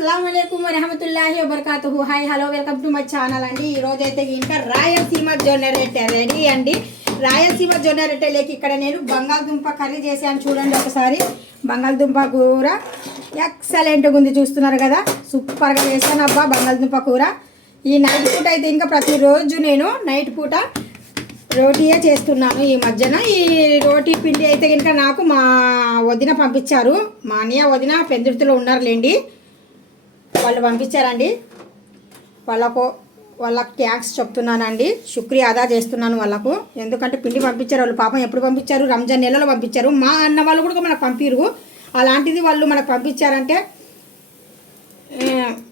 అస్సలాము అలైకుం వరహమతుల్లాహి వబర్కాతుహు. Hi hello welcome to my channel అండి. ఈరోజు అయితే ఇంకా రాయలసీమ జొన్న రొట్టె రెడీ అండి. రాయలసీమ జొన్న రొట్టెలోకి ఇక్కడ నేను బంగాళదుంప కర్రీ చేశాను. చూడండి ఒకసారి. బంగాళదుంప కూర ఎక్సలెంట్గా ఉంది, చూస్తున్నారు కదా. సూపర్గా చేశాను అబ్బా బంగాళదుంప కూర. ఈ నైట్ పూట అయితే ఇంకా ప్రతిరోజు నేను నైట్ పూట రోటీయే చేస్తున్నాను. ఈ మధ్యన ఈ రోటీ పిండి అయితే కనుక నాకు మా వదిన పంపించారు. మా అన్నయ్య వదిన పెందుర్తిలో ఉన్నారులేండి, వాళ్ళు పంపించారండి. వాళ్ళకి థ్యాంక్స్ చెప్తున్నానండి, శుక్రియా అదా చేస్తున్నాను వాళ్ళకు. ఎందుకంటే పిండి పంపించారు వాళ్ళు. పాపం ఎప్పుడు పంపించారు? రంజాన్ నెలలో పంపించారు. మా అన్న వాళ్ళు కూడా మనకు పంపిరు. అలాంటిది వాళ్ళు మనకు పంపించారంటే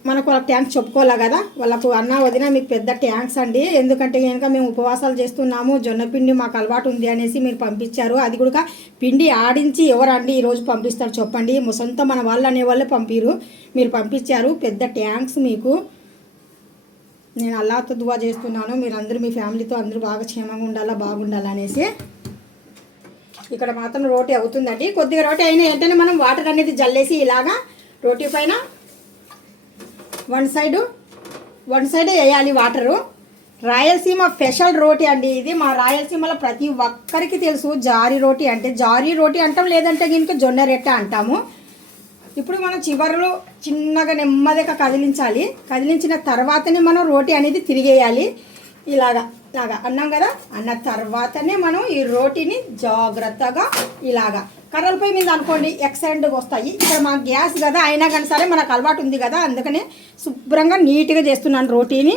మనకు వాళ్ళకి థ్యాంక్స్ చెప్పుకోవాలి కదా. వాళ్ళకు అన్న వదిన మీకు పెద్ద థ్యాంక్స్ అండి. ఎందుకంటే కనుక మేము ఉపవాసాలు చేస్తున్నాము, జొన్న పిండి మాకు అలవాటు ఉంది అనేసి మీరు పంపించారు. అది కూడా పిండి ఆడించి ఎవరండి ఈరోజు పంపిస్తారు చెప్పండి? సొంత మన వాళ్ళు అనేవాళ్ళే పంపిరు, మీరు పంపించారు. పెద్ద థ్యాంక్స్ మీకు. నేను అల్లాహ్తో దువా చేస్తున్నాను మీరందరూ మీ ఫ్యామిలీతో అందరూ బాగా క్షేమంగా ఉండాలా, బాగుండాలనేసి. ఇక్కడ మాత్రం రోటీ అవుతుందండి. కొద్దిగా రోటీ అయిన వెంటనే మనం వాటర్ అనేది జల్లేసి ఇలాగా రోటీ పైన వన్ సైడ్ వేయాలి వాటరు. రాయలసీమ స్పెషల్ రోటీ అండి ఇది. మా రాయలసీమలో ప్రతి ఒక్కరికి తెలుసు జారీ రోటీ అంటే. జారీ రోటీ అంటాం, లేదంటే కనుక జొన్న రొట్టె అంటాము. ఇప్పుడు మనం చివరిలో చిన్నగా నెమ్మదిగా కదిలించాలి. కదిలించిన తర్వాతనే మనం రోటీ అనేది తిరిగేయాలి. ఇలాగా అన్నాం కదా, అన్న తర్వాతనే మనం ఈ రోటీని జాగ్రత్తగా ఇలాగా కర్రలపై మీద అనుకోండి ఎక్సలెంట్గా వస్తాయి. ఇక్కడ మా గ్యాస్ కదా, అయినా కానీ సరే మనకు అలవాటు ఉంది కదా, అందుకనే శుభ్రంగా నీట్గా చేస్తున్నాను రోటీని.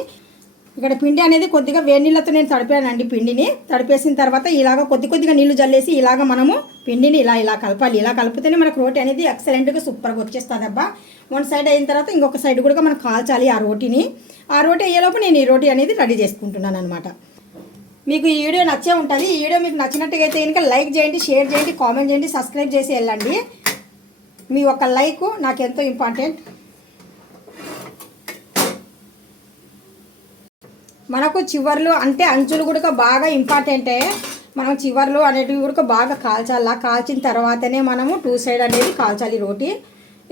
ఇక్కడ పిండి అనేది కొద్దిగా వేడి నీళ్ళతో నేను తడిపానండి. పిండిని తడిపేసిన తర్వాత ఇలాగ కొద్దిగా నీళ్లు జల్లేసి ఇలాగ మనము పిండిని ఇలా కలపాలి. ఇలా కలిపితేనే మనకు రోటీ అనేది ఎక్సలెంట్గా సూపర్గా వచ్చేస్తుంది అబ్బా. వన్ సైడ్ అయిన తర్వాత ఇంకొక సైడ్ కూడా మనం కాల్చాలి ఆ రోటీని. ఆ రోటీ అయ్యేలోపు నేను ఈ రోటీ అనేది రెడీ చేసుకుంటున్నాను అనమాట. మీకు ఈ వీడియో నచ్చే ఉంటుంది. ఈ వీడియో మీకు నచ్చినట్టుగా అయితే కనుక లైక్ చేయండి, షేర్ చేయండి, కామెంట్ చేయండి, సబ్స్క్రైబ్ చేసి వెళ్ళండి. మీ ఒక లైక్ నాకు ఎంతో ఇంపార్టెంట్. మనకు చివర్లు అంటే అంచులు కూడా బాగా ఇంపార్టెంటే. మనం చివర్లు అనేటివి కూడా బాగా కాల్చాలా. కాల్చిన తర్వాతనే మనము టూ సైడ్ అనేది కాల్చాలి రోటీ.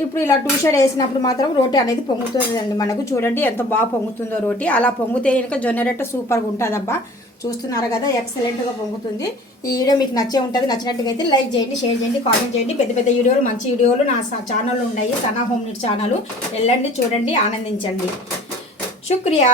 ఇప్పుడు ఇలా టూ సైడ్ వేసినప్పుడు మాత్రం రోటీ అనేది పొంగుతుందండి మనకు. చూడండి ఎంత బాగా పొంగుతుందో రోటీ. అలా పొంగితే కనుక జొన్న రొట్టె సూపర్గా ఉంటుందబ్బా. చూస్తున్నారు కదా, ఎక్సలెంట్గా పొంగుతుంది. ఈ వీడియో మీకు నచ్చే ఉంటుంది. నచ్చినట్టుగా అయితే లైక్ చేయండి, షేర్ చేయండి, కామెంట్ చేయండి. పెద్ద వీడియోలు, మంచి వీడియోలు నా ఛానల్లో ఉన్నాయి. Sana home need channel. వెళ్ళండి, చూడండి, ఆనందించండి. శుక్రియా.